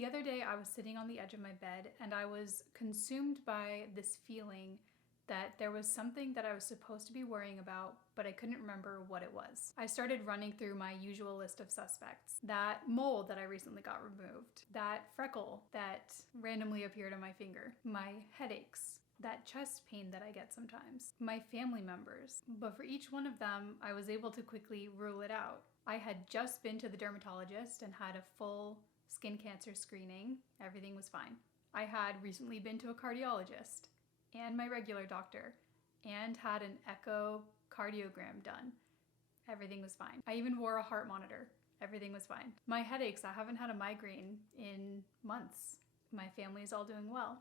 The other day I was sitting on the edge of my bed and I was consumed by this feeling that there was something that I was supposed to be worrying about, but I couldn't remember what it was. I started running through my usual list of suspects. That mole that I recently got removed, that freckle that randomly appeared on my finger, my headaches, that chest pain that I get sometimes, my family members. But for each one of them, I was able to quickly rule it out. I had just been to the dermatologist and had a full skin cancer screening. Everything was fine. I had recently been to a cardiologist and my regular doctor and had an echocardiogram done. Everything was fine. I even wore a heart monitor. Everything was fine. My headaches, I haven't had a migraine in months. My family is all doing well.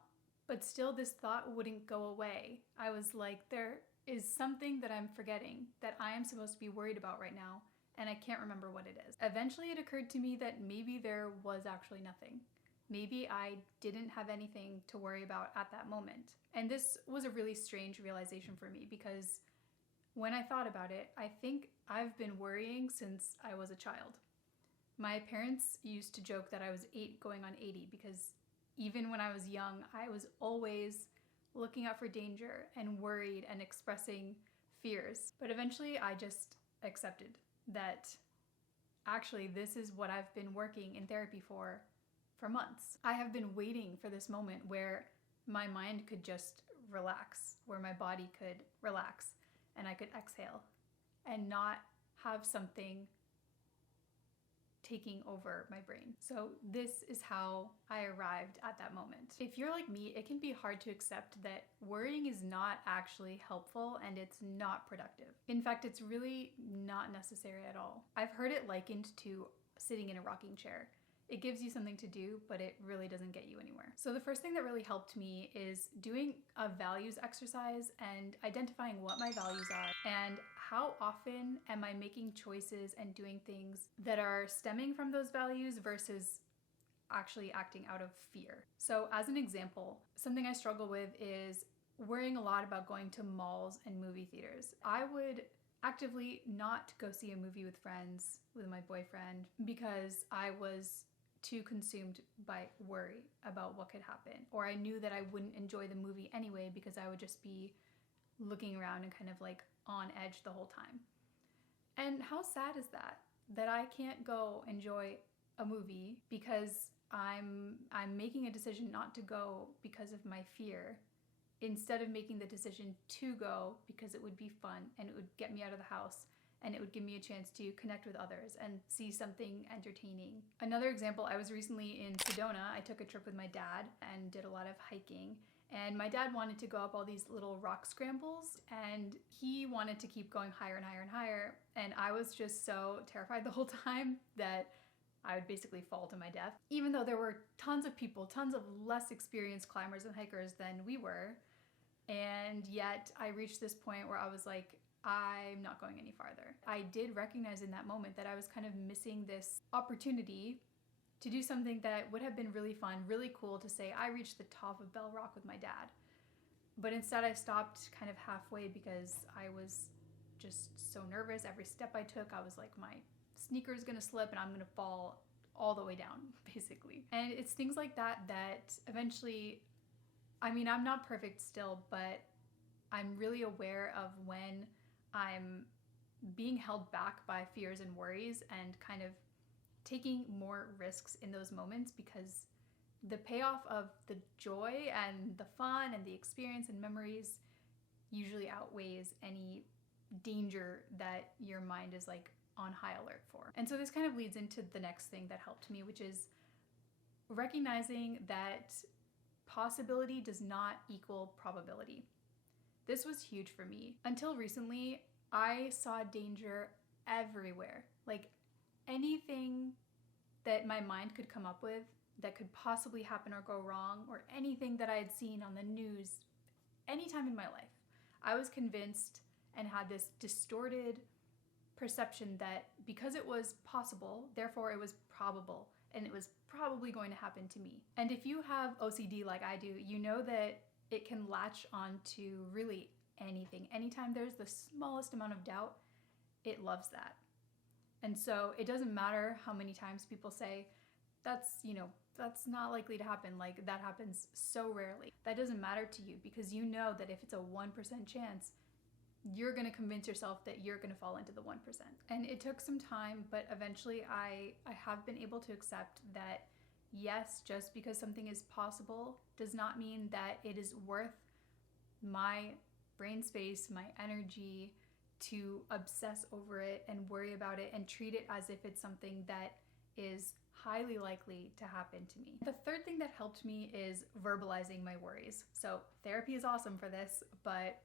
But still this thought wouldn't go away. I was like, there is something that I'm forgetting that I am supposed to be worried about right now, and I can't remember what it is. Eventually it occurred to me that maybe there was actually nothing. Maybe I didn't have anything to worry about at that moment. And this was a really strange realization for me because when I thought about it, I think I've been worrying since I was a child. My parents used to joke that I was 8 going on 80 because even when I was young, I was always looking out for danger and worried and expressing fears. But eventually I just accepted that actually this is what I've been working in therapy for months. I have been waiting for this moment where my mind could just relax, where my body could relax and I could exhale and not have something taking over my brain. So this is how I arrived at that moment. If you're like me, it can be hard to accept that worrying is not actually helpful and it's not productive. In fact, it's really not necessary at all. I've heard it likened to sitting in a rocking chair. It gives you something to do, but it really doesn't get you anywhere. So the first thing that really helped me is doing a values exercise and identifying what my values are and how often am I making choices and doing things that are stemming from those values versus actually acting out of fear. So as an example, something I struggle with is worrying a lot about going to malls and movie theaters. I would actively not go see a movie with friends, with my boyfriend, because I was too consumed by worry about what could happen. Or I knew that I wouldn't enjoy the movie anyway because I would just be looking around and kind of like on edge the whole time. And how sad is that? That I can't go enjoy a movie because I'm making a decision not to go because of my fear, instead of making the decision to go because it would be fun and it would get me out of the house and it would give me a chance to connect with others and see something entertaining. Another example, I was recently in Sedona. I took a trip with my dad and did a lot of hiking. And my dad wanted to go up all these little rock scrambles and he wanted to keep going higher and higher and higher. And I was just so terrified the whole time that I would basically fall to my death. Even though there were tons of people, tons of less experienced climbers and hikers than we were. And yet I reached this point where I was like, I'm not going any farther. I did recognize in that moment that I was kind of missing this opportunity to do something that would have been really fun, really cool to say, I reached the top of Bell Rock with my dad. But instead I stopped kind of halfway because I was just so nervous. Every step I took, I was like, my sneaker is gonna slip and I'm gonna fall all the way down, basically. And it's things like that that eventually, I mean, I'm not perfect still, but I'm really aware of when I'm being held back by fears and worries and kind of taking more risks in those moments because the payoff of the joy and the fun and the experience and memories usually outweighs any danger that your mind is like on high alert for. And so this kind of leads into the next thing that helped me, which is recognizing that possibility does not equal probability. This was huge for me. Until recently, I saw danger everywhere. Like anything that my mind could come up with that could possibly happen or go wrong, or anything that I had seen on the news anytime in my life, I was convinced and had this distorted perception that because it was possible, therefore it was probable, and it was probably going to happen to me. And if you have OCD like I do, you know that it can latch on to really anything. Anytime there's the smallest amount of doubt, it loves that. And so it doesn't matter how many times people say, that's That's not likely to happen. Like, that happens so rarely. That doesn't matter to you because you know that if it's a 1% chance, you're going to convince yourself that you're going to fall into the 1%. And it took some time, but eventually I have been able to accept that yes, just because something is possible does not mean that it is worth my brain space, my energy to obsess over it and worry about it and treat it as if it's something that is highly likely to happen to me. The third thing that helped me is verbalizing my worries. So therapy is awesome for this, but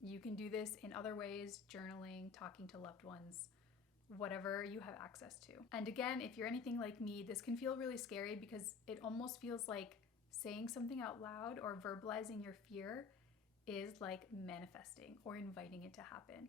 you can do this in other ways: journaling, talking to loved ones, whatever you have access to. And again, if you're anything like me, this can feel really scary because it almost feels like saying something out loud or verbalizing your fear is like manifesting or inviting it to happen.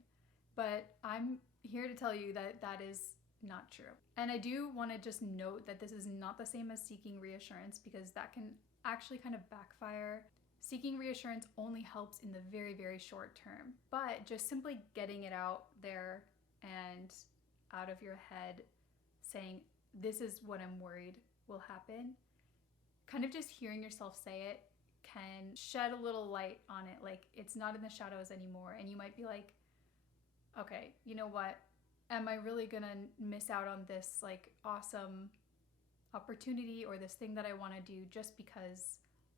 But I'm here to tell you that that is not true. And I do want to just note that this is not the same as seeking reassurance, because that can actually kind of backfire. Seeking reassurance only helps in the very, very short term. But just simply getting it out there and out of your head, saying, this is what I'm worried will happen, kind of just hearing yourself say it can shed a little light on it. Like, it's not in the shadows anymore. And you might be like, okay, you know what? Am I really gonna miss out on this like awesome opportunity or this thing that I want to do just because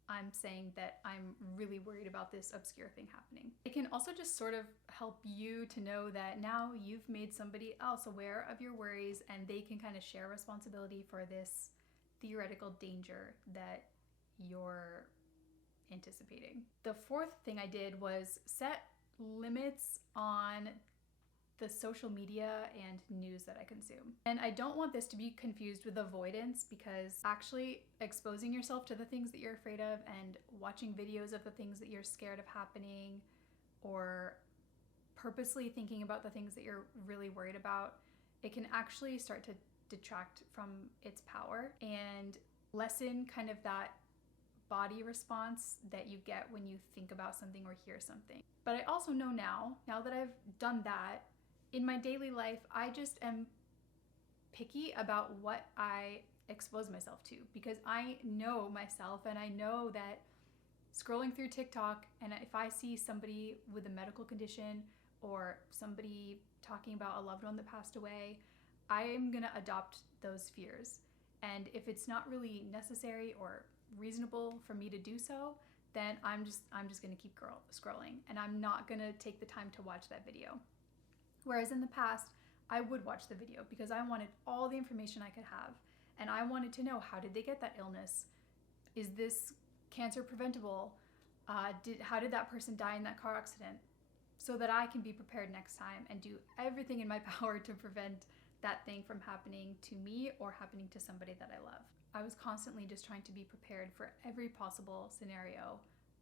I'm saying that I'm really worried about this obscure thing happening? It can also just sort of help you to know that now you've made somebody else aware of your worries and they can kind of share responsibility for this theoretical danger that you're anticipating. The fourth thing I did was set limits on the social media and news that I consume. And I don't want this to be confused with avoidance, because actually exposing yourself to the things that you're afraid of and watching videos of the things that you're scared of happening, or purposely thinking about the things that you're really worried about, it can actually start to detract from its power and lessen kind of that body response that you get when you think about something or hear something. But I also know now that I've done that, in my daily life, I just am picky about what I expose myself to, because I know myself and I know that scrolling through TikTok, and if I see somebody with a medical condition or somebody talking about a loved one that passed away, I am gonna adopt those fears. And if it's not really necessary or reasonable for me to do so, then I'm just gonna keep scrolling, and I'm not gonna take the time to watch that video. Whereas in the past, I would watch the video because I wanted all the information I could have. And I wanted to know, how did they get that illness? Is this cancer preventable? How did that person die in that car accident? So that I can be prepared next time and do everything in my power to prevent that thing from happening to me or happening to somebody that I love. I was constantly just trying to be prepared for every possible scenario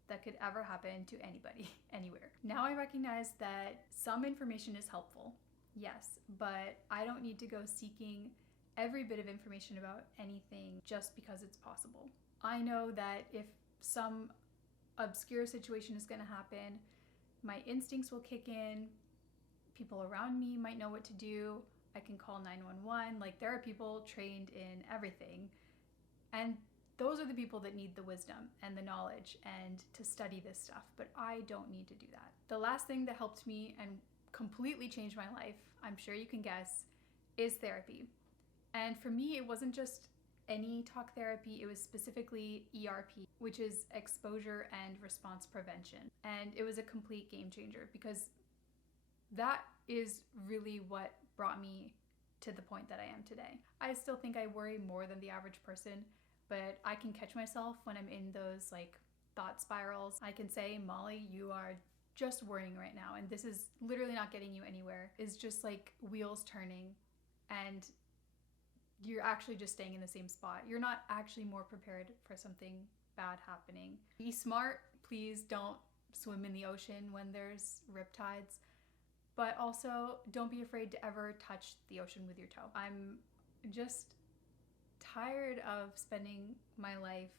that could ever happen to anybody, anywhere. Now I recognize that some information is helpful, yes, but I don't need to go seeking every bit of information about anything just because it's possible. I know that if some obscure situation is gonna happen, my instincts will kick in, people around me might know what to do, I can call 911, like there are people trained in everything, and those are the people that need the wisdom and the knowledge and to study this stuff, but I don't need to do that. The last thing that helped me and completely changed my life, I'm sure you can guess, is therapy. And for me, it wasn't just any talk therapy, it was specifically ERP, which is exposure and response prevention. And it was a complete game changer, because that is really what brought me to the point that I am today. I still think I worry more than the average person, but I can catch myself when I'm in those like thought spirals. I can say, Molly, you are just worrying right now, and this is literally not getting you anywhere. It's just like wheels turning, and you're actually just staying in the same spot. You're not actually more prepared for something bad happening. Be smart. Please don't swim in the ocean when there's riptides, but also don't be afraid to ever touch the ocean with your toe. I'm just tired of spending my life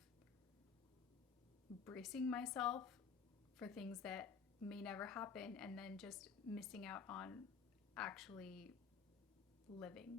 bracing myself for things that may never happen and then just missing out on actually living.